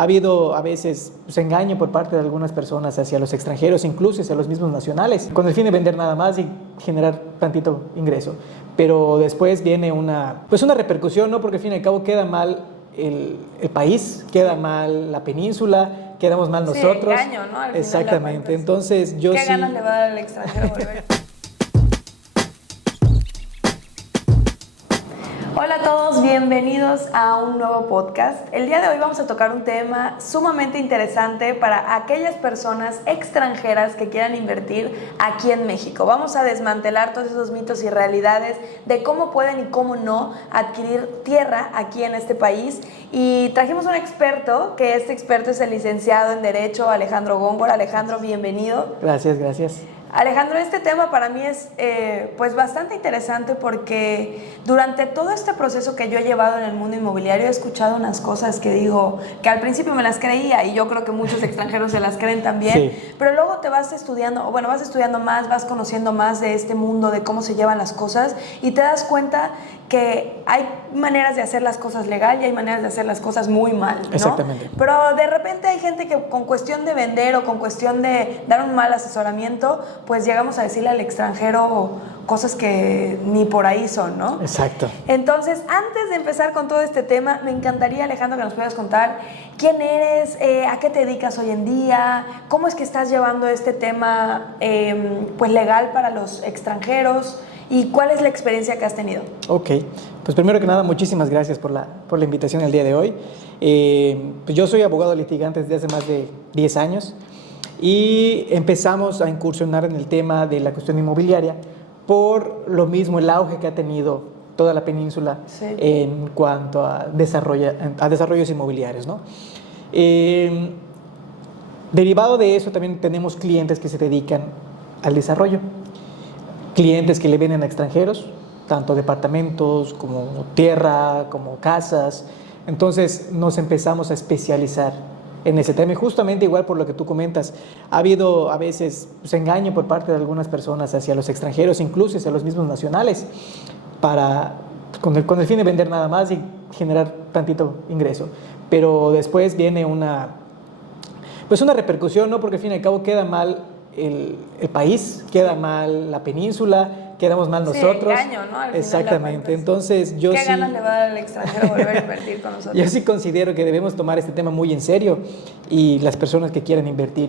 ha habido a veces engaño por parte de algunas personas hacia los extranjeros, incluso hacia los mismos nacionales, con el fin de vender nada más y generar tantito ingreso. Pero después viene una repercusión, ¿no? Porque al fin y al cabo queda mal el país, queda mal la península, quedamos mal nosotros. Sí, engaño, ¿no? Al final exactamente. Entonces yo ¿qué sí... ganas le va a dar al extranjero volver? Hola a todos, bienvenidos a un nuevo podcast. El día de hoy vamos a tocar un tema sumamente interesante para aquellas personas extranjeras que quieran invertir aquí en México. Vamos a desmantelar todos esos mitos y realidades de cómo pueden y cómo no adquirir tierra aquí en este país. Y trajimos un experto, que este experto es el licenciado en Derecho, Alejandro Góngora. Alejandro, bienvenido. Gracias, gracias. Alejandro, este tema para mí es pues bastante interesante porque durante todo este proceso que yo he llevado en el mundo inmobiliario he escuchado unas cosas que digo, que al principio me las creía y yo creo que muchos extranjeros se las creen también, sí. Pero luego te vas estudiando, vas estudiando más, vas conociendo más de este mundo, de cómo se llevan las cosas y te das cuenta que hay maneras de hacer las cosas legal y hay maneras de hacer las cosas muy mal, ¿no? Exactamente. Pero de repente hay gente que con cuestión de vender o con cuestión de dar un mal asesoramiento, pues llegamos a decirle al extranjero cosas que ni por ahí son, ¿no? Exacto. Entonces, antes de empezar con todo este tema, me encantaría, Alejandro, que nos puedas contar quién eres, a qué te dedicas hoy en día, cómo es que estás llevando este tema pues legal para los extranjeros y cuál es la experiencia que has tenido. Ok, pues primero que nada, muchísimas gracias por la invitación el día de hoy. Pues yo soy abogado litigante desde hace más de 10 años y empezamos a incursionar en el tema de la cuestión inmobiliaria por lo mismo el auge que ha tenido toda la península, sí, en cuanto a desarrollos inmobiliarios, ¿no? Derivado de eso también tenemos clientes que se dedican al desarrollo, clientes que le venden a extranjeros, tanto departamentos como tierra, como casas. Entonces nos empezamos a especializar en ese tema y justamente igual por lo que tú comentas, ha habido a veces engaño por parte de algunas personas hacia los extranjeros, incluso hacia los mismos nacionales, con el fin de vender nada más y generar tantito ingreso. Pero después viene una repercusión, ¿no? Porque al fin y al cabo queda mal el país, queda mal la península, quedamos mal nosotros. Sí, engaño, ¿no? Al exactamente. Entonces yo ¿qué ganas le va a dar al extranjero volver a invertir con nosotros? Yo sí considero que debemos tomar este tema muy en serio y las personas que quieran invertir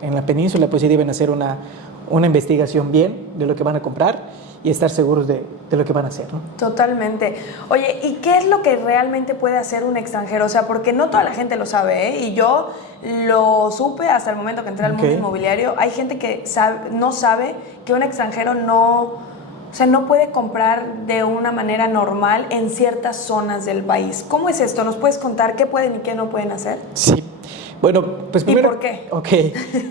en la península pues sí deben hacer una investigación bien de lo que van a comprar y estar seguros de lo que van a hacer, ¿no? Totalmente. Oye, ¿y qué es lo que realmente puede hacer un extranjero? O sea, porque no toda la gente lo sabe, ¿eh? Y yo lo supe hasta el momento que entré al mundo inmobiliario. Hay gente que no sabe que un extranjero no puede comprar de una manera normal en ciertas zonas del país. ¿Cómo es esto? ¿Nos puedes contar qué pueden y qué no pueden hacer? Sí. Bueno, pues primero... ¿Y por qué? Ok.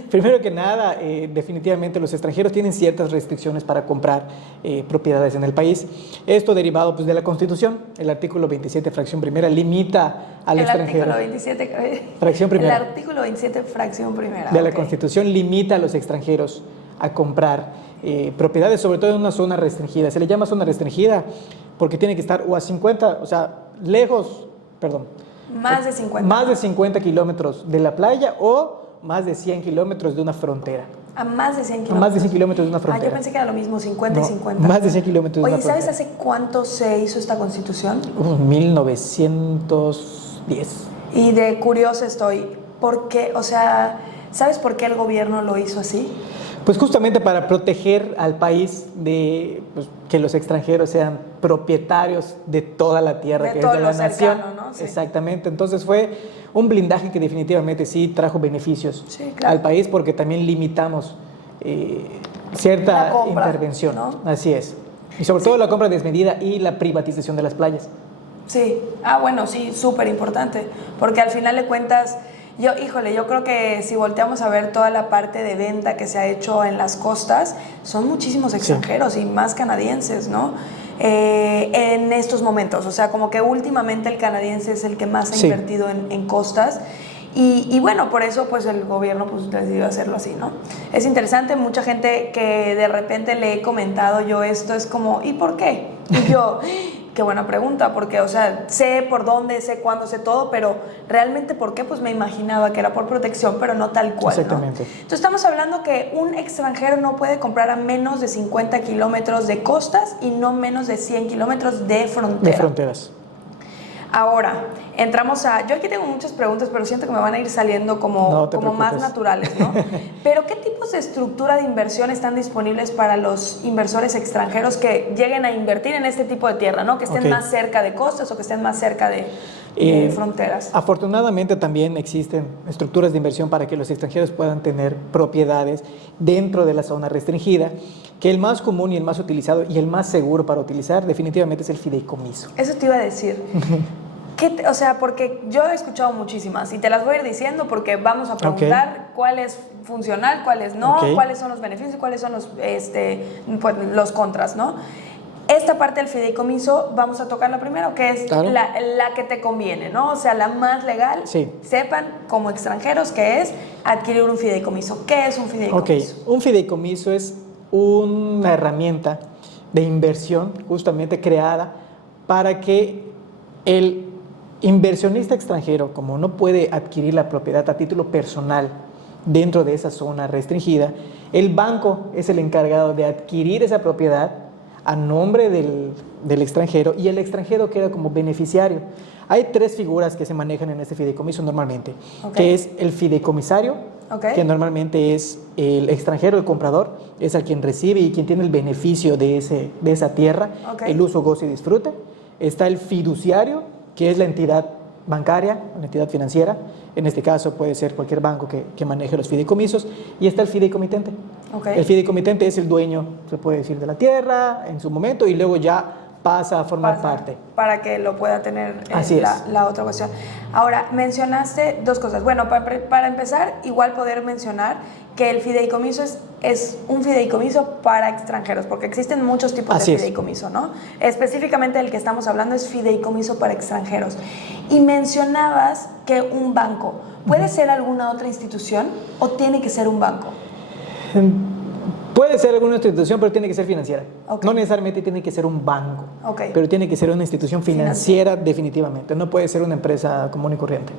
Primero que nada, definitivamente los extranjeros tienen ciertas restricciones para comprar propiedades en el país. Esto derivado pues de la Constitución. El artículo 27, fracción primera, limita al extranjero. El artículo 27, fracción primera. El artículo 27, fracción primera. De la Constitución limita a los extranjeros a comprar propiedades, sobre todo en una zona restringida. Se le llama zona restringida porque tiene que estar o a 50, o sea, más de 50. Más de 50 kilómetros de la playa o más de 100 kilómetros de una frontera. A más de 100 kilómetros. Más de 100 kilómetros de una frontera. Yo pensé que era lo mismo, 50 y 50. Más de 100 kilómetros de una frontera. Oye, ¿sabes hace cuánto se hizo esta Constitución? 1910. Y de curiosa estoy, ¿por qué? O sea, ¿sabes por qué el gobierno lo hizo así? Pues justamente para proteger al país de que los extranjeros sean propietarios de toda la tierra que es de la nación. ¿No? Sí. Exactamente. Entonces fue un blindaje que definitivamente sí trajo beneficios al país porque también limitamos cierta intervención. ¿No? Así es. Y sobre todo la compra desmedida y la privatización de las playas. Sí. Bueno, sí, súper importante. Porque al final de cuentas... Yo creo que si volteamos a ver toda la parte de venta que se ha hecho en las costas, son muchísimos extranjeros y más canadienses, ¿no? En estos momentos, o sea, como que últimamente el canadiense es el que más ha invertido en costas y bueno, por eso pues el gobierno pues decidió hacerlo así, ¿no? Es interesante, mucha gente que de repente le he comentado yo esto es como, ¿y por qué? Y yo... qué buena pregunta, porque, o sea, sé por dónde, sé cuándo, sé todo, pero realmente por qué, pues me imaginaba que era por protección, pero no tal cual, Exactamente. ¿no? Entonces estamos hablando que un extranjero no puede comprar a menos de 50 kilómetros de costas y no menos de 100 kilómetros de frontera. De fronteras. Ahora, entramos a... Yo aquí tengo muchas preguntas, pero siento que me van a ir saliendo como más naturales, ¿no? Pero, ¿qué tipos de estructura de inversión están disponibles para los inversores extranjeros que lleguen a invertir en este tipo de tierra, ¿no? Que estén más cerca de costas o que estén más cerca de fronteras. Afortunadamente también existen estructuras de inversión para que los extranjeros puedan tener propiedades dentro de la zona restringida, que el más común y el más utilizado y el más seguro para utilizar definitivamente es el fideicomiso. Eso te iba a decir. O sea, porque yo he escuchado muchísimas y te las voy a ir diciendo porque vamos a preguntar cuál es funcional, cuál es no, cuáles son los beneficios, cuáles son pues, los contras, ¿no? Esta parte del fideicomiso vamos a tocarla primero, que es la que te conviene, ¿no? O sea, la más legal. Sí. Sepan como extranjeros que es adquirir un fideicomiso. ¿Qué es un fideicomiso? Un fideicomiso es una herramienta de inversión justamente creada para que el inversionista extranjero, como no puede adquirir la propiedad a título personal dentro de esa zona restringida, el banco es el encargado de adquirir esa propiedad a nombre del extranjero y el extranjero queda como beneficiario. Hay tres figuras que se manejan en este fideicomiso normalmente, que es el fideicomisario, que normalmente es el extranjero, el comprador, es el quien recibe y quien tiene el beneficio de esa tierra, el uso, goce y disfrute. Está el fiduciario, que es la entidad bancaria, una entidad financiera, en este caso puede ser cualquier banco que maneje los fideicomisos, y está el fideicomitente. El fideicomitente es el dueño, se puede decir, de la tierra en su momento y luego ya pasa a formar parte. Para que lo pueda tener la otra cuestión. Ahora, mencionaste dos cosas. Bueno, para empezar, igual poder mencionar que el fideicomiso es un fideicomiso para extranjeros, porque existen muchos tipos de fideicomiso, ¿no? Específicamente el que estamos hablando es fideicomiso para extranjeros. Y mencionabas que un banco, ¿puede ser alguna otra institución o tiene que ser un banco? Puede ser alguna institución, pero tiene que ser financiera. No necesariamente tiene que ser un banco, pero tiene que ser una institución financiera definitivamente. No puede ser una empresa común y corriente.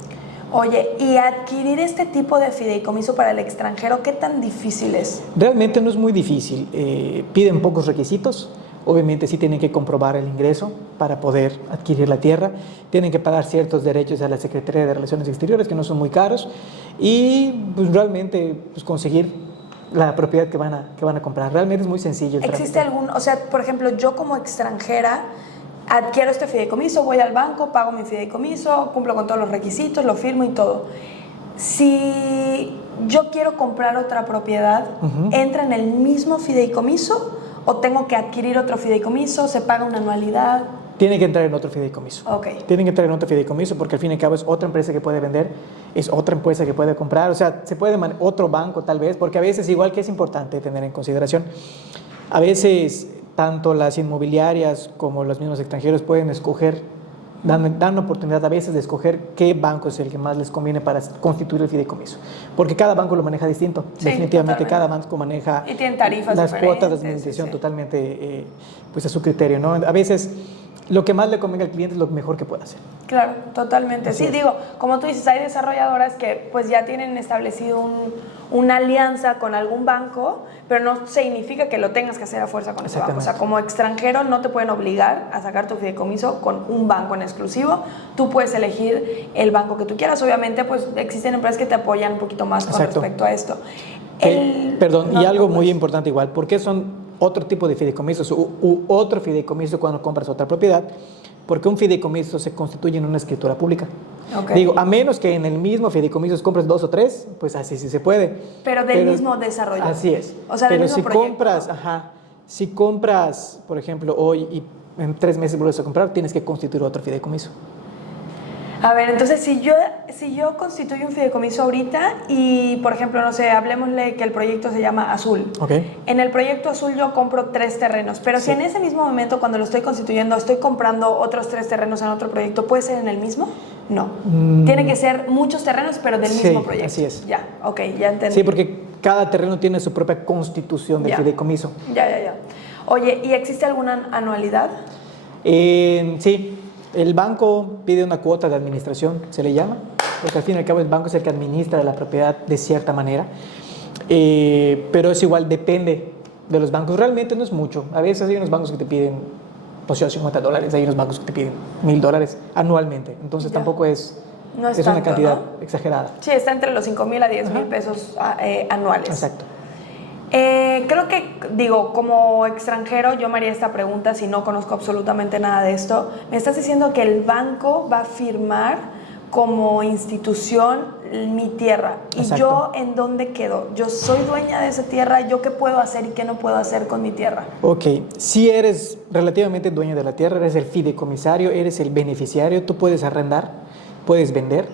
Oye, ¿y adquirir este tipo de fideicomiso para el extranjero, qué tan difícil es? Realmente no es muy difícil. Piden pocos requisitos. Obviamente sí tienen que comprobar el ingreso para poder adquirir la tierra. Tienen que pagar ciertos derechos a la Secretaría de Relaciones Exteriores, que no son muy caros. Y pues, realmente pues, conseguir la propiedad que van a comprar. Realmente es muy sencillo. ¿Existe algún, o sea, por ejemplo, yo como extranjera adquiero este fideicomiso, voy al banco, pago mi fideicomiso, cumplo con todos los requisitos, lo firmo y todo? Si yo quiero comprar otra propiedad, ¿entra en el mismo fideicomiso o tengo que adquirir otro fideicomiso? ¿Se paga una anualidad? Tiene que entrar en otro fideicomiso. Tienen que entrar en otro fideicomiso porque al fin y al cabo es otra empresa que puede vender, es otra empresa que puede comprar, o sea, se puede otro banco tal vez, porque a veces igual que es importante tener en consideración, a veces tanto las inmobiliarias como los mismos extranjeros pueden escoger, dan oportunidad a veces de escoger qué banco es el que más les conviene para constituir el fideicomiso, porque cada banco lo maneja distinto. Definitivamente cada banco maneja y tienen tarifas las cuotas de administración totalmente pues a su criterio, ¿no? A veces lo que más le convenga al cliente es lo mejor que pueda hacer. Claro, totalmente. Sí, digo, como tú dices, hay desarrolladoras que pues ya tienen establecido una alianza con algún banco, pero no significa que lo tengas que hacer a fuerza con ese banco. O sea, como extranjero no te pueden obligar a sacar tu fideicomiso con un banco en exclusivo. Tú puedes elegir el banco que tú quieras. Obviamente, pues existen empresas que te apoyan un poquito más con respecto a esto. Perdón, y algo muy importante igual, ¿por qué son otro tipo de fideicomisos u otro fideicomiso cuando compras otra propiedad? Porque un fideicomiso se constituye en una escritura pública. Digo, a menos que en el mismo fideicomiso compres 2 o 3, pues así sí se puede. Pero del mismo desarrollo. Así es. O sea, del mismo proyecto. Si compras, por ejemplo, hoy y en 3 meses vuelves a comprar, tienes que constituir otro fideicomiso. A ver, entonces si yo constituyo un fideicomiso ahorita y, por ejemplo, no sé, hablemosle que el proyecto se llama Azul. En el proyecto Azul yo compro 3 terrenos, pero si en ese mismo momento cuando lo estoy constituyendo estoy comprando otros 3 terrenos en otro proyecto, ¿puede ser en el mismo? No. Tiene que ser muchos terrenos, pero del mismo proyecto. Así es. Ya, ya entendí. Sí, porque cada terreno tiene su propia constitución del fideicomiso. Ya. Oye, ¿y existe alguna anualidad? Sí, el banco pide una cuota de administración, se le llama, porque al fin y al cabo el banco es el que administra la propiedad de cierta manera, pero es igual, depende de los bancos. Realmente no es mucho. A veces hay unos bancos que te piden pues, $50, hay unos bancos que te piden $1,000 anualmente, entonces tampoco es, no es una tanto, cantidad ¿no? exagerada. Sí, está entre los 5,000 a 10,000 pesos anuales. Exacto. Creo que, digo, como extranjero, yo me haría esta pregunta si no conozco absolutamente nada de esto. Me estás diciendo que el banco va a firmar como institución mi tierra. Exacto. ¿Y yo en dónde quedo? Yo soy dueña de esa tierra. ¿Yo qué puedo hacer y qué no puedo hacer con mi tierra? Ok, si eres relativamente dueño de la tierra, eres el fideicomisario, eres el beneficiario, tú puedes arrendar, puedes vender.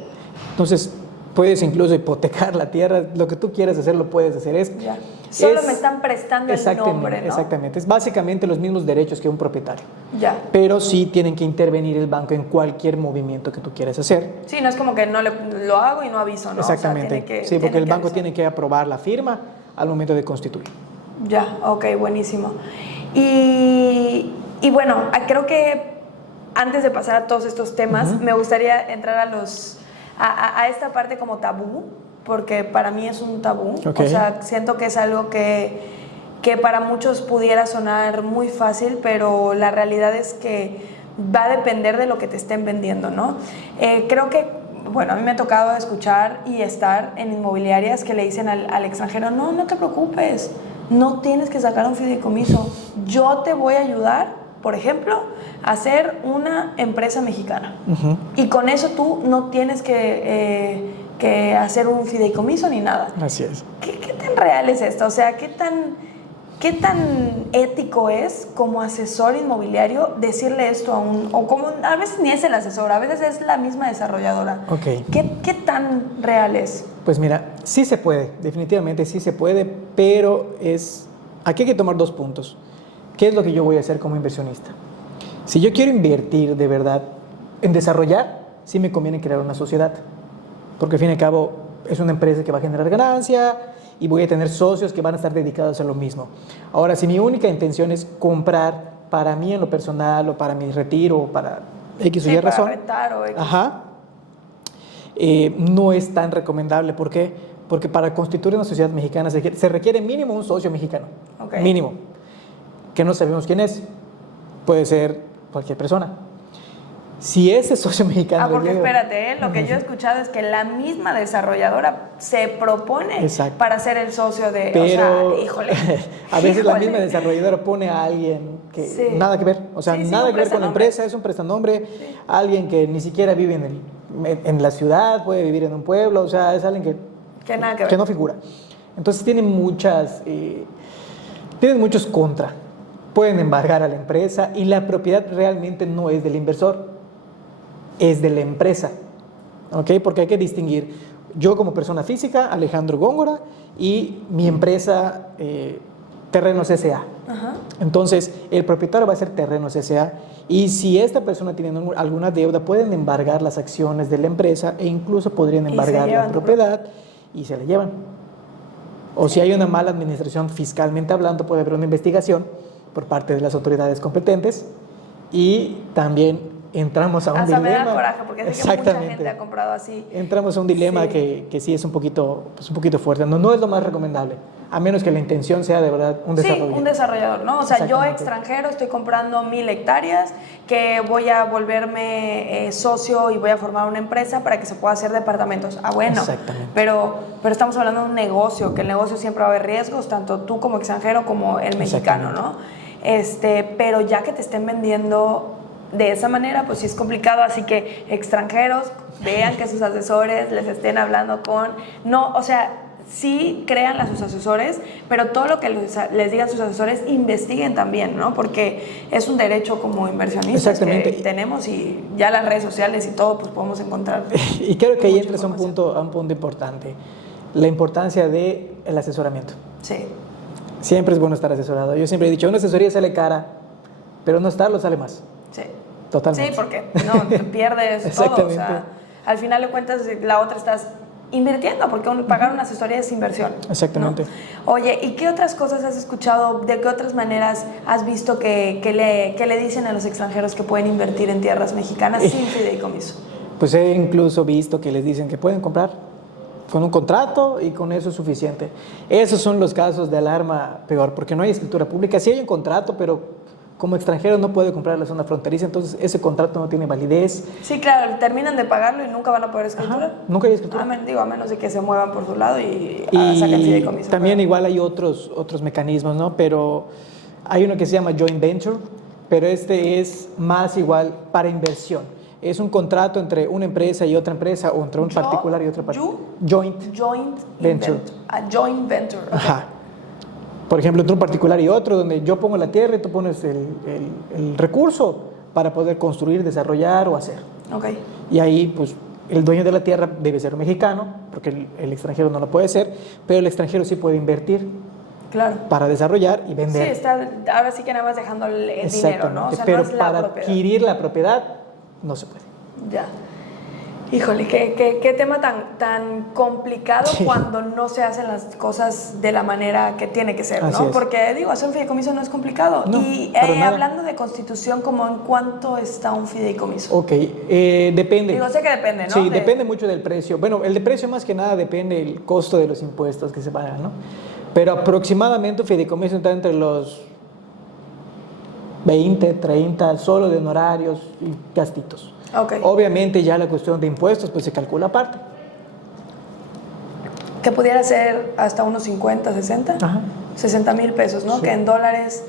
Entonces, puedes incluso hipotecar la tierra, lo que tú quieras hacer lo puedes hacer. Ya. Solo me están prestando el nombre, ¿no? Exactamente, es básicamente los mismos derechos que un propietario. Ya. Pero sí tienen que intervenir el banco en cualquier movimiento que tú quieras hacer. Sí, no es como que no lo hago y no aviso, ¿no? Exactamente, O sea, sí, porque el banco avisar. tiene que aprobar la firma al momento de constituir. Ya, ok, buenísimo. Y bueno, creo que antes de pasar a todos estos temas, me gustaría entrar a esta parte como tabú, porque para mí es un tabú. Okay. O sea, siento que es algo que para muchos pudiera sonar muy fácil, pero la realidad es que va a depender de lo que te estén vendiendo, ¿no? Creo que, bueno, a mí me ha tocado escuchar y estar en inmobiliarias que le dicen al extranjero, no te preocupes, no tienes que sacar un fideicomiso, yo te voy a ayudar, por ejemplo, a hacer una empresa mexicana. Y con eso tú no tienes que hacer un fideicomiso ni nada. Así es. ¿Qué tan real es esto? O sea, ¿qué tan ético es como asesor inmobiliario decirle esto a veces ni es el asesor, a veces es la misma desarrolladora? Ok. ¿Qué tan real es? Pues mira, sí se puede, definitivamente sí se puede, pero aquí hay que tomar 2 puntos. ¿Qué es lo que yo voy a hacer como inversionista? Si yo quiero invertir de verdad en desarrollar, sí me conviene crear una sociedad, porque al fin y al cabo es una empresa que va a generar ganancia y voy a tener socios que van a estar dedicados a lo mismo. Ahora, si mi única intención es comprar para mí en lo personal o para mi retiro o para X o Y razón, para rentar o X. No es tan recomendable. ¿Por qué? Porque para constituir una sociedad mexicana se requiere mínimo un socio mexicano. Okay. Mínimo. Que no sabemos quién es. Puede ser cualquier persona. Si ese socio mexicano... porque espérate, lo que yo he escuchado es que la misma desarrolladora se propone para ser el socio de... Pero, o sea, híjole. A veces la misma desarrolladora pone a alguien que nada que ver. O sea, nada que ver con la empresa, es un prestanombre. Sí. Alguien que ni siquiera vive en la ciudad, puede vivir en un pueblo. O sea, es alguien que nada que ver. Que no figura. Entonces tienen muchos contra. Pueden embargar a la empresa y la propiedad realmente no es del inversor, es de la empresa, ¿ok? Porque hay que distinguir yo como persona física, Alejandro Góngora, y mi empresa Terrenos S.A. Entonces, el propietario va a ser Terrenos S.A. y si esta persona tiene alguna deuda, pueden embargar las acciones de la empresa e incluso podrían embargar la propiedad y se la llevan. O si hay una mala administración fiscalmente hablando, puede haber una investigación por parte de las autoridades competentes y también entramos a un dilema. Me da coraje porque sé que mucha gente ha comprado así. Entramos a un dilema que sí es un poquito fuerte. No es lo más recomendable, a menos que la intención sea de verdad un desarrollador. Sí, un desarrollador, ¿no? O sea, yo extranjero estoy comprando 1,000 hectáreas que voy a volverme socio y voy a formar una empresa para que se pueda hacer departamentos. Bueno, exactamente. Pero estamos hablando de un negocio, que el negocio siempre va a haber riesgos, tanto tú como extranjero como el mexicano, ¿no? Pero ya que te estén vendiendo de esa manera, pues sí es complicado, así que extranjeros vean que sus asesores les estén hablando o sea, sí créanle a sus asesores, pero todo lo que les digan sus asesores, investiguen también, ¿no? Porque es un derecho como inversionistas que tenemos y ya las redes sociales y todo, pues podemos encontrar. Y creo que ahí entras a un punto importante, la importancia del asesoramiento. Sí. Siempre es bueno estar asesorado. Yo siempre he dicho, una asesoría sale cara, pero no estarlo sale más. Sí. Totalmente. Sí, porque no, te pierdes todo. O sea, al final de cuentas, la otra estás invirtiendo, porque pagar una asesoría es inversión. Exactamente. ¿No? Oye, ¿y qué otras cosas has escuchado? ¿De qué otras maneras has visto que le dicen a los extranjeros que pueden invertir en tierras mexicanas sin fideicomiso? Pues he incluso visto que les dicen que pueden comprar con un contrato y con eso es suficiente. Esos son los casos de alarma peor, porque no hay escritura pública. Sí hay un contrato, pero como extranjero no puede comprar en la zona fronteriza, entonces ese contrato no tiene validez. Sí, claro, terminan de pagarlo y nunca van a poder escritura. Ajá, nunca hay escritura. A menos de que se muevan por su lado y Y saquen fideicomiso. también igual hay otros mecanismos, ¿no? Pero hay uno que se llama joint venture, pero este es más igual para inversión. Es un contrato entre una empresa y otra empresa o entre un particular y otro particular. Joint venture. Joint venture. Okay. Ajá. Por ejemplo, entre un particular y otro, donde yo pongo la tierra y tú pones el recurso para poder construir, desarrollar o hacer. Okay. Y ahí, pues, el dueño de la tierra debe ser un mexicano, porque el extranjero no lo puede ser, pero el extranjero sí puede invertir. Claro. Para desarrollar y vender. Sí, está, ahora sí que nada más dejando el dinero, ¿no? O sea, pero no es para la propiedad. adquirir la propiedad no se puede. Ya. Híjole, qué tema tan complicado cuando no se hacen las cosas de la manera que tiene que ser, ¿no? Así es. Porque, digo, hacer un fideicomiso no es complicado. No, y hablando de constitución, ¿cómo en cuánto está un fideicomiso? Ok, depende. Digo, sé que depende, ¿no? Sí, depende mucho del precio. Bueno, el de precio más que nada depende del costo de los impuestos que se pagan, ¿no? Pero aproximadamente un fideicomiso está entre los 20, 30, solo de honorarios y gastitos. Okay. Obviamente ya la cuestión de impuestos pues se calcula aparte. Que pudiera ser hasta unos 50, 60. Ajá. 60 mil pesos, ¿no? Sí. Que en dólares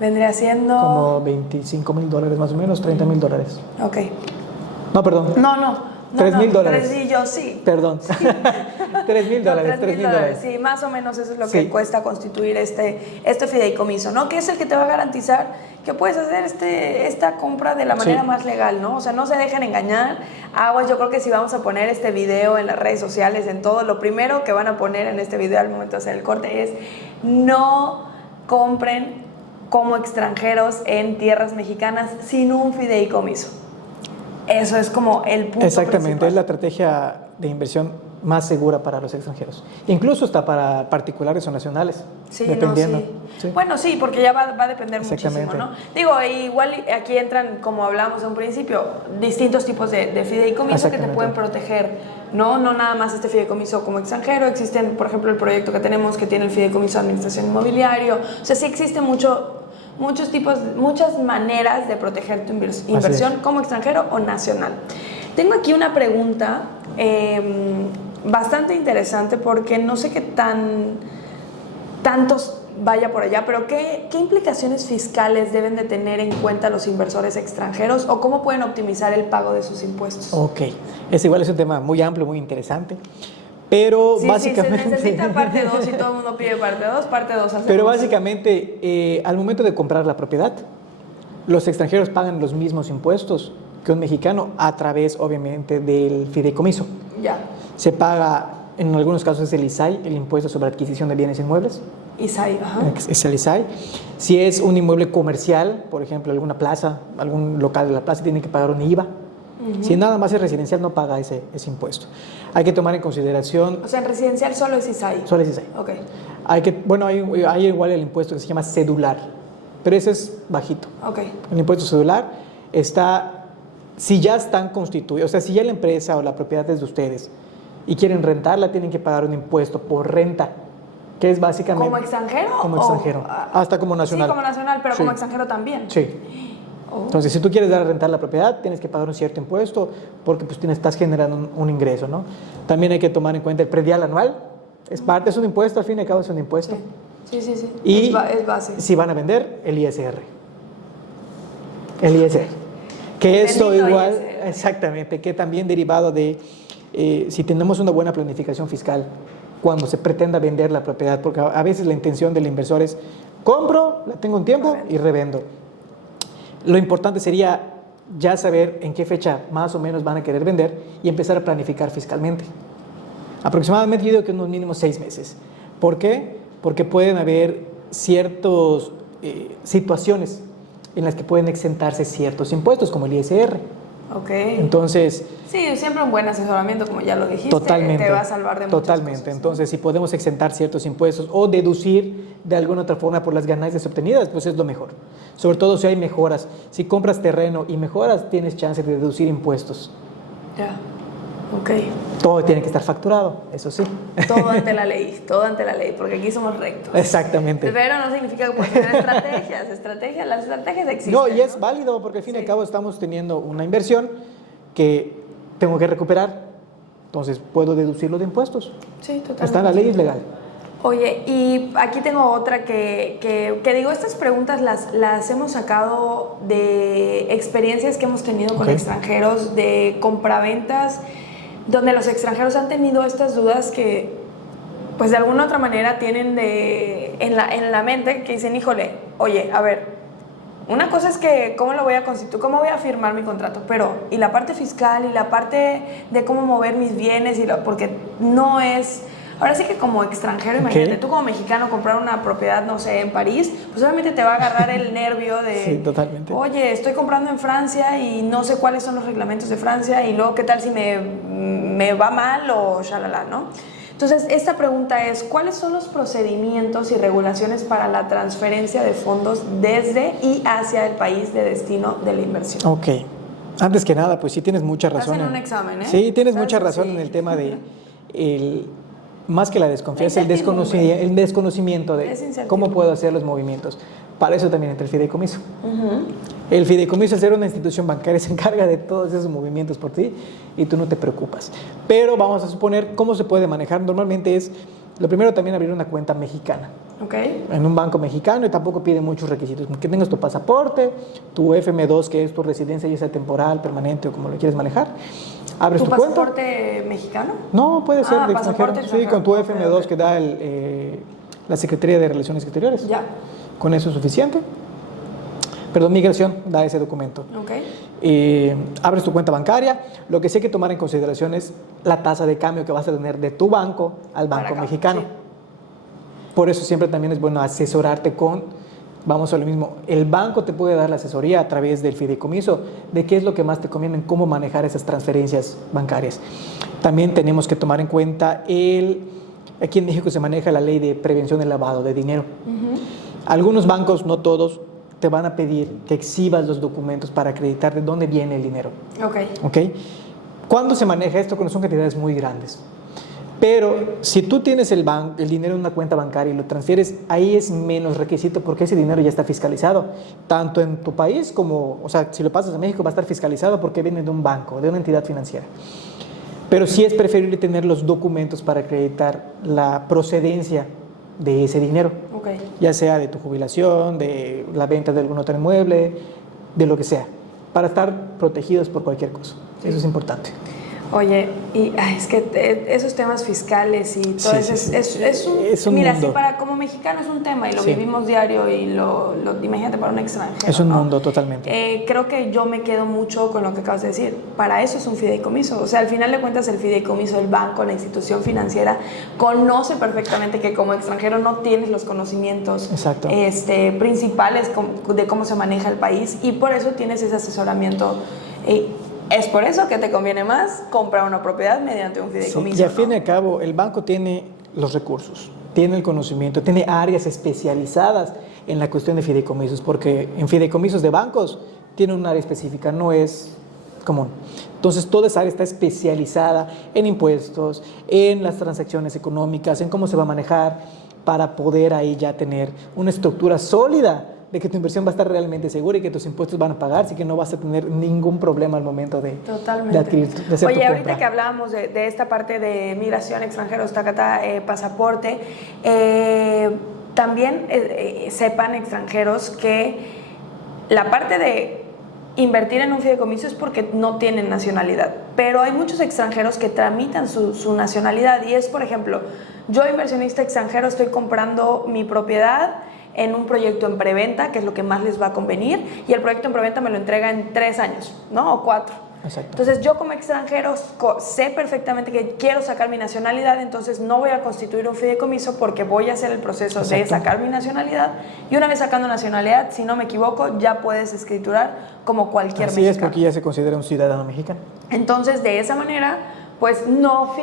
vendría siendo... Como $25,000 más o menos, $30,000. Ok. No, perdón. No. $3,000. Sí, yo sí. Perdón. Sí. $3,000. $3,000. Sí, más o menos eso es lo Sí. que cuesta constituir este fideicomiso, ¿no? Que es el que te va a garantizar que puedes hacer esta compra de la manera Sí. más legal, ¿no? O sea, no se dejen engañar. Aguas, yo creo que si vamos a poner este video en las redes sociales, en todo, lo primero que van a poner en este video al momento de hacer el corte es no compren como extranjeros en tierras mexicanas sin un fideicomiso. Eso es como el punto Exactamente, principal. es la estrategia de inversión más segura para los extranjeros. Incluso está para particulares o nacionales, Sí, dependiendo. no, sí. Sí. Bueno, sí, porque ya va a depender muchísimo, Exactamente. ¿no? Digo, igual aquí entran, como hablamos en un principio, distintos tipos de fideicomiso que te pueden proteger, ¿no? No nada más este fideicomiso como extranjero. Existen, por ejemplo, el proyecto que tenemos que tiene el fideicomiso de administración inmobiliario. O sea, sí existe muchos tipos, muchas maneras de proteger tu inversión como extranjero o nacional. Tengo aquí una pregunta bastante interesante porque no sé qué tantos vaya por allá, pero ¿qué implicaciones fiscales deben de tener en cuenta los inversores extranjeros o cómo pueden optimizar el pago de sus impuestos? Ok, igual es un tema muy amplio, muy interesante, pero sí, básicamente... Sí, se necesita parte 2 y todo el mundo pide parte 2. Pero básicamente, al momento de comprar la propiedad, los extranjeros pagan los mismos impuestos que un mexicano a través, obviamente, del fideicomiso. Ya. Se paga, en algunos casos es el ISAI, el impuesto sobre adquisición de bienes inmuebles. ISAI, ajá. Es el ISAI. Si es un inmueble comercial, por ejemplo, alguna plaza, algún local de la plaza, tiene que pagar un IVA. Si nada más es residencial, no paga ese impuesto. Hay que tomar en consideración... O sea, en residencial solo es ISAI. Solo es ISAI. Ok. Hay igual el impuesto que se llama cedular, pero ese es bajito. Ok. El impuesto cedular está... Si ya están constituidos, o sea, si ya la empresa o la propiedad es de ustedes y quieren rentarla, tienen que pagar un impuesto por renta, que es básicamente... ¿Como extranjero? Como extranjero. Hasta como nacional. Sí, como nacional, pero Sí. como extranjero también. Sí. Oh. Entonces, si tú quieres dar a rentar la propiedad, tienes que pagar un cierto impuesto porque pues estás generando un ingreso, ¿no? También hay que tomar en cuenta el predial anual. Es un impuesto, al fin y al cabo es un impuesto. Sí. Y es base. si van a vender, el ISR. El ISR. Que esto Bendito igual, ISR. exactamente, que también derivado de si tenemos una buena planificación fiscal cuando se pretenda vender la propiedad, porque a veces la intención del inversor es compro, la tengo un tiempo y revendo. Lo importante sería ya saber en qué fecha más o menos van a querer vender y empezar a planificar fiscalmente. Aproximadamente yo digo que unos mínimos 6 meses. ¿Por qué? Porque pueden haber ciertas situaciones en las que pueden exentarse ciertos impuestos, como el ISR. Ok. Entonces, sí, siempre un buen asesoramiento, como ya lo dijiste, totalmente, te va a salvar de muchas totalmente. cosas, ¿no? Entonces, si podemos exentar ciertos impuestos o deducir de alguna otra forma por las ganancias obtenidas, pues es lo mejor. Sobre todo si hay mejoras. Si compras terreno y mejoras, tienes chance de deducir impuestos. Ya, ok. Todo tiene que estar facturado, eso sí. Todo ante la ley, porque aquí somos rectos. Exactamente. Pero no significa que puedes tener estrategias, las estrategias existen. No, y es válido porque al fin y al cabo estamos teniendo una inversión que tengo que recuperar, entonces puedo deducirlo de impuestos. Sí, totalmente. Está en la ley, es legal. Oye, y aquí tengo otra que digo, estas preguntas las hemos sacado de experiencias que hemos tenido con extranjeros, de compraventas, donde los extranjeros han tenido estas dudas que, pues de alguna u otra manera tienen en la mente, que dicen, híjole, oye, a ver, una cosa es que cómo lo voy a constituir, cómo voy a firmar mi contrato, pero y la parte fiscal y la parte de cómo mover mis bienes, porque no es... Ahora sí que como extranjero, imagínate, tú como mexicano comprar una propiedad, no sé, en París, pues obviamente te va a agarrar el nervio de... Sí, totalmente. Oye, estoy comprando en Francia y no sé cuáles son los reglamentos de Francia y luego qué tal si me va mal o shalala, ¿no? Entonces, esta pregunta es, ¿cuáles son los procedimientos y regulaciones para la transferencia de fondos desde y hacia el país de destino de la inversión? Ok. Antes que nada, pues sí tienes mucha razón. Hacen un examen, ¿eh? Sí, tienes mucha razón en el tema de... más que la desconfianza, el desconocimiento de cómo puedo hacer los movimientos. Para eso también entra el fideicomiso. El fideicomiso, al ser una institución bancaria, se encarga de todos esos movimientos por ti y tú no te preocupas. Pero vamos a suponer cómo se puede manejar. Normalmente es, lo primero también abrir una cuenta mexicana. En un banco mexicano, y tampoco pide muchos requisitos. Que tengas tu pasaporte, tu FM2, que es tu residencia, ya sea temporal, permanente o como lo quieres manejar. Abres tu cuenta. ¿Tu pasaporte mexicano? No, puede ser de extranjero. Sí, con tu FM2 okay. que da la Secretaría de Relaciones Exteriores. Ya. Con eso es suficiente. Perdón, Migración da ese documento. Abres tu cuenta bancaria. Lo que sí hay que tomar en consideración es la tasa de cambio que vas a tener de tu banco al banco mexicano. Sí. Por eso siempre también es bueno asesorarte vamos a lo mismo, el banco te puede dar la asesoría a través del fideicomiso de qué es lo que más te conviene, cómo manejar esas transferencias bancarias. También tenemos que tomar en cuenta aquí en México se maneja la ley de prevención del lavado de dinero. Algunos bancos, no todos, te van a pedir que exhibas los documentos para acreditar de dónde viene el dinero. ¿Cuándo se maneja esto? Cuando son cantidades muy grandes. Pero si tú tienes el dinero en una cuenta bancaria y lo transfieres, ahí es menos requisito porque ese dinero ya está fiscalizado. Tanto en tu país como, o sea, si lo pasas a México va a estar fiscalizado porque viene de un banco, de una entidad financiera. Pero sí es preferible tener los documentos para acreditar la procedencia de ese dinero. Ya sea de tu jubilación, de la venta de algún otro inmueble, de lo que sea, para estar protegidos por cualquier cosa. Eso es importante. Oye, y es que esos temas fiscales y todo eso es un mira, mundo. Sí, como mexicano es un tema y lo vivimos diario y imagínate para un extranjero. Es un mundo totalmente. Creo que yo me quedo mucho con lo que acabas de decir. Para eso es un fideicomiso. O sea, al final de cuentas el fideicomiso, el banco, la institución financiera conoce perfectamente que como extranjero no tienes los conocimientos principales de cómo se maneja el país y por eso tienes ese asesoramiento. Es por eso que te conviene más comprar una propiedad mediante un fideicomiso. Y al fin y al cabo, el banco tiene los recursos, tiene el conocimiento, tiene áreas especializadas en la cuestión de fideicomisos, porque en fideicomisos de bancos tiene un área específica, no es común. Entonces, toda esa área está especializada en impuestos, en las transacciones económicas, en cómo se va a manejar, para poder ahí ya tener una estructura sólida de que tu inversión va a estar realmente segura y que tus impuestos van a pagar, así que no vas a tener ningún problema al momento de adquirir, de hacer tu compra. Ahorita que hablábamos de esta parte de migración, extranjeros, pasaporte, también sepan extranjeros que la parte de invertir en un fideicomiso es porque no tienen nacionalidad, pero hay muchos extranjeros que tramitan su nacionalidad y es, por ejemplo, yo inversionista extranjero estoy comprando mi propiedad en un proyecto en preventa, que es lo que más les va a convenir, y el proyecto en preventa me lo entrega en 3 años, ¿no? O 4. Exacto. Entonces yo como extranjero sé perfectamente que quiero sacar mi nacionalidad, entonces no voy a constituir un fideicomiso porque voy a hacer el proceso de Exacto. sacar mi nacionalidad, y una vez sacando nacionalidad, si no me equivoco, ya puedes escriturar como cualquier Así mexicano. es, porque ya se considera un ciudadano mexicano. Entonces, de esa manera, pues no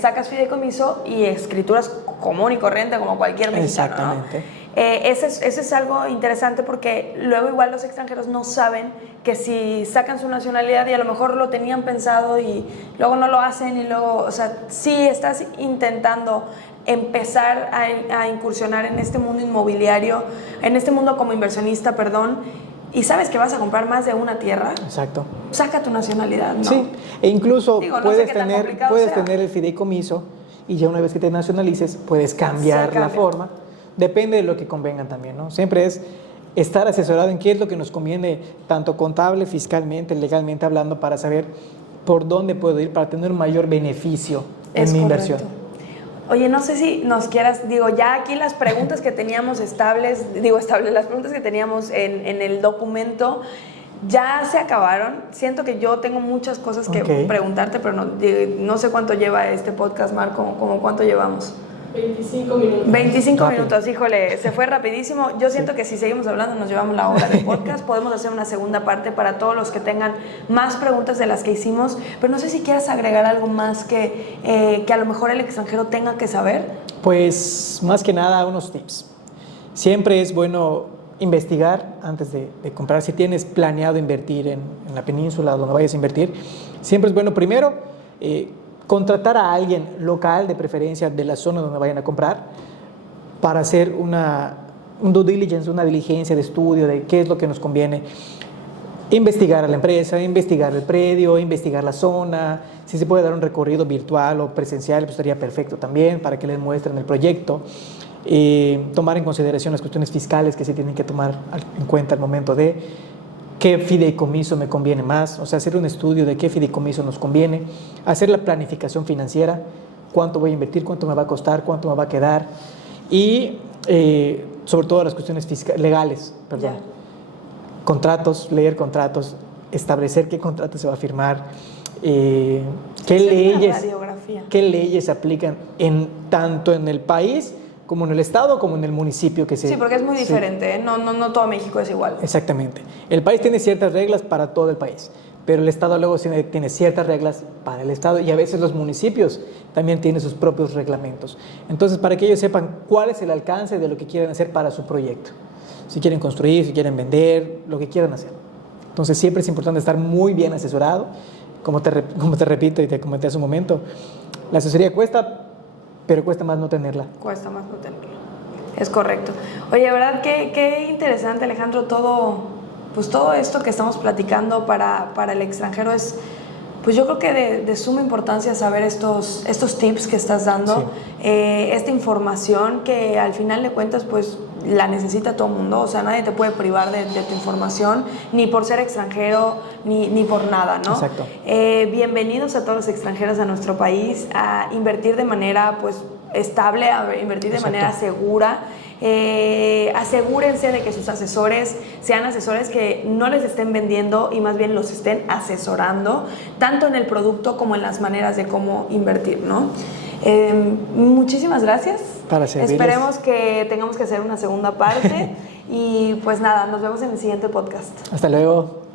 sacas fideicomiso y escrituras común y corriente como cualquier mexicano, Exactamente. ¿no? Ese es algo interesante porque luego igual los extranjeros no saben que si sacan su nacionalidad y a lo mejor lo tenían pensado y luego no lo hacen y luego, o sea, sí estás intentando empezar a incursionar en este mundo inmobiliario, en este mundo como inversionista, perdón, y sabes que vas a comprar más de una tierra. Exacto. Saca tu nacionalidad, ¿no? Sí, e incluso Digo, no sé puedes, qué tan tener, complicado puedes sea. tener el fideicomiso y ya una vez que te nacionalices puedes cambiar cambia. la forma. Depende de lo que convengan también, ¿no? Siempre es estar asesorado en qué es lo que nos conviene, tanto contable, fiscalmente, legalmente hablando, para saber por dónde puedo ir para tener un mayor beneficio en mi inversión. Oye, no sé si nos quieras, ya aquí las preguntas que teníamos las preguntas que teníamos en el documento ya se acabaron. Siento que yo tengo muchas cosas que preguntarte, pero no sé cuánto lleva este podcast, Marco, como cuánto llevamos. 25 minutos. 25 Rápido. minutos, híjole, se fue rapidísimo. Yo siento que si seguimos hablando nos llevamos la hora de podcast. Podemos hacer una segunda parte para todos los que tengan más preguntas de las que hicimos, pero no sé si quieras agregar algo más que a lo mejor el extranjero tenga que saber. Pues más que nada unos tips. Siempre es bueno investigar antes de comprar. Si tienes planeado invertir en la península donde vayas a invertir, siempre es bueno primero contratar a alguien local, de preferencia de la zona donde vayan a comprar, para hacer un due diligence, una diligencia de estudio de qué es lo que nos conviene. Investigar a la empresa, investigar el predio, investigar la zona. Si se puede dar un recorrido virtual o presencial, pues estaría perfecto también para que les muestren el proyecto. Tomar en consideración las cuestiones fiscales que se tienen que tomar en cuenta al momento de qué fideicomiso me conviene más, o sea, hacer un estudio de qué fideicomiso nos conviene, hacer la planificación financiera, cuánto voy a invertir, cuánto me va a costar, cuánto me va a quedar, y sobre todo las cuestiones legales, perdón. Ya. Contratos, leer contratos, establecer qué contrato se va a firmar, qué leyes se aplican tanto en el país como en el estado, como en el municipio que se... Sí, porque es muy diferente, ¿eh? No todo México es igual. Exactamente. El país tiene ciertas reglas para todo el país, pero el estado luego tiene ciertas reglas para el estado, y a veces los municipios también tienen sus propios reglamentos. Entonces, para que ellos sepan cuál es el alcance de lo que quieren hacer para su proyecto. Si quieren construir, si quieren vender, lo que quieran hacer. Entonces, siempre es importante estar muy bien asesorado. Como te repito y te comenté hace un momento, la asesoría cuesta, pero cuesta más no tenerla. Cuesta más no tenerla. Es correcto. Oye, ¿verdad? Qué interesante, Alejandro, todo esto que estamos platicando para el extranjero es, pues yo creo que de suma importancia saber estos tips que estás dando, Sí. Esta información que al final de cuentas, pues la necesita todo el mundo, o sea, nadie te puede privar de tu información, ni por ser extranjero, ni por nada, ¿no? Exacto. Bienvenidos a todos los extranjeros a nuestro país, a invertir de manera, pues, estable, a invertir de Exacto. manera segura. Asegúrense de que sus asesores sean asesores que no les estén vendiendo y más bien los estén asesorando, tanto en el producto como en las maneras de cómo invertir, ¿no? Muchísimas gracias. Para servirles. Esperemos que tengamos que hacer una segunda parte y pues nada, nos vemos en el siguiente podcast. Hasta luego.